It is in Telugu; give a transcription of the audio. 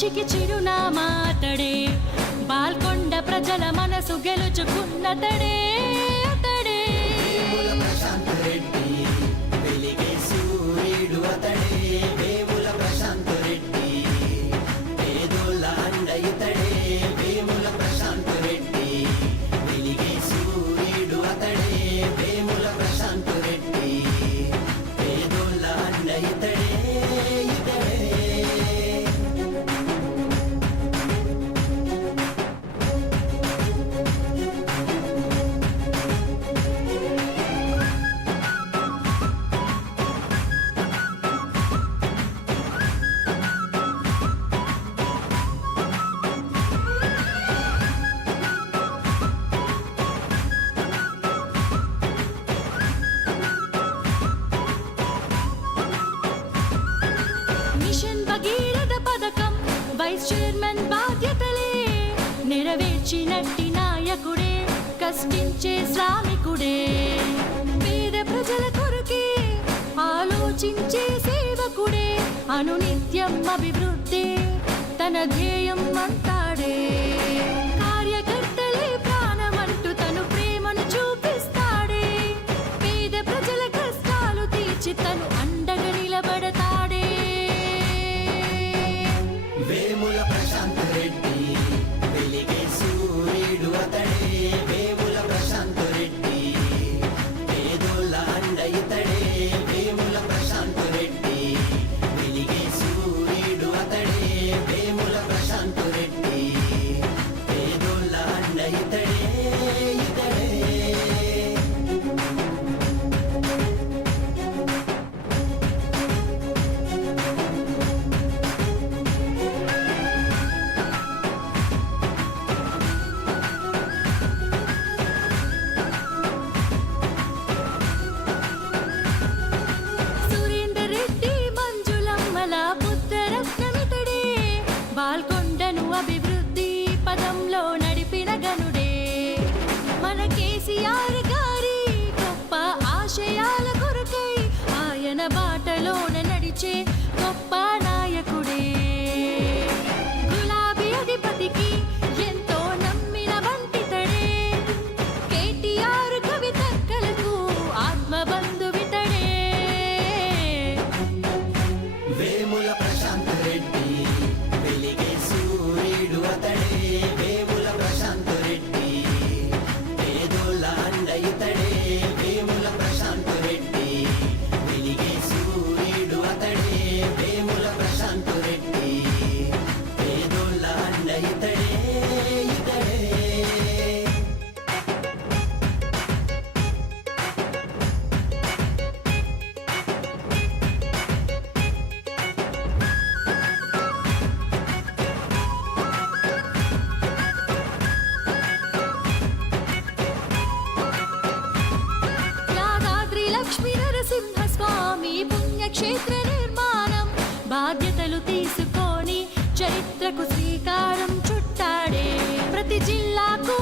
మంచికి చిరునామాతడే బాల్కొండ ప్రజల మనసు గెలుచుకున్నతడే అతడే ప్రశాంత్ రెడ్డి వెలిగే సూర్యుడు అతడే వేముల ప్రశాంత్ రెడ్డి పేదోళ్ళ అండ ఇతడే వేముల ప్రశాంత్ రెడ్డి వెలిగే సూర్యుడు అతడే వేముల ప్రశాంత్ రెడ్డి పేదోళ్ళ అండ ఇతడే వైస్ చైర్మన్ బాధ్యతలే నెరవేర్చినట్టి నాయకుడే కష్టించే శ్రామికుడే పేద ప్రజల కొరకే ఆలోచించే సేవకుడే అనునిత్యం అభివృద్ధి తన ధ్యేయం అంతాడే కార్యకర్తలే ప్రాణమంటూ తను ప్రేమను చూపిస్తాడే పేద ప్రజల కష్టాలు తీర్చి తను అండగా నిలబడతాడే వేముల ప్రశాంత్ రెడ్డి వెలిగే సూర్యుడు అతడే వేముల ప్రశాంత్ రెడ్డి పేదోళ్ళ అండ ఇతడే వేముల ప్రశాంత్ రెడ్డి వెలిగే సూర్యుడు అతడే వేముల ప్రశాంత్ రెడ్డి పేదోళ్ళ అండ ఇతడే బాల్కొండను అభివృద్ధి పదంలో నడిపిన గనుడే మన కేసీఆర్ గారి గొప్ప ఆశయాల కొరకై ఆయన బాటలోన నడిచే గొప్ప నాయకుడే గులాబీ అధిపతికి ఎంతో నమ్మిన వంటితడే కేటీఆర్ కవితక్కలకు ఆత్మబంధువితడే వేముల ప్రశాంత్ రెడ్డి వెలిగే సూర్యుడు అతడే వేముల ప్రశాంత్ రెడ్డి పేదోళ్ళ అండ ఇతడే వేముల ప్రశాంత్ రెడ్డి వెలిగే సూర్యుడు అతడే వేముల ప్రశాంత్ రెడ్డి పేదోళ్ళ అండ ఇతడే లక్ష్మీ నరసింహస్వామి పుణ్యక్షేత్ర నిర్మాణం బాధ్యతలు తీసుకొని చరిత్రకు శ్రీకారం చుట్టాడే ప్రతి జిల్లాకు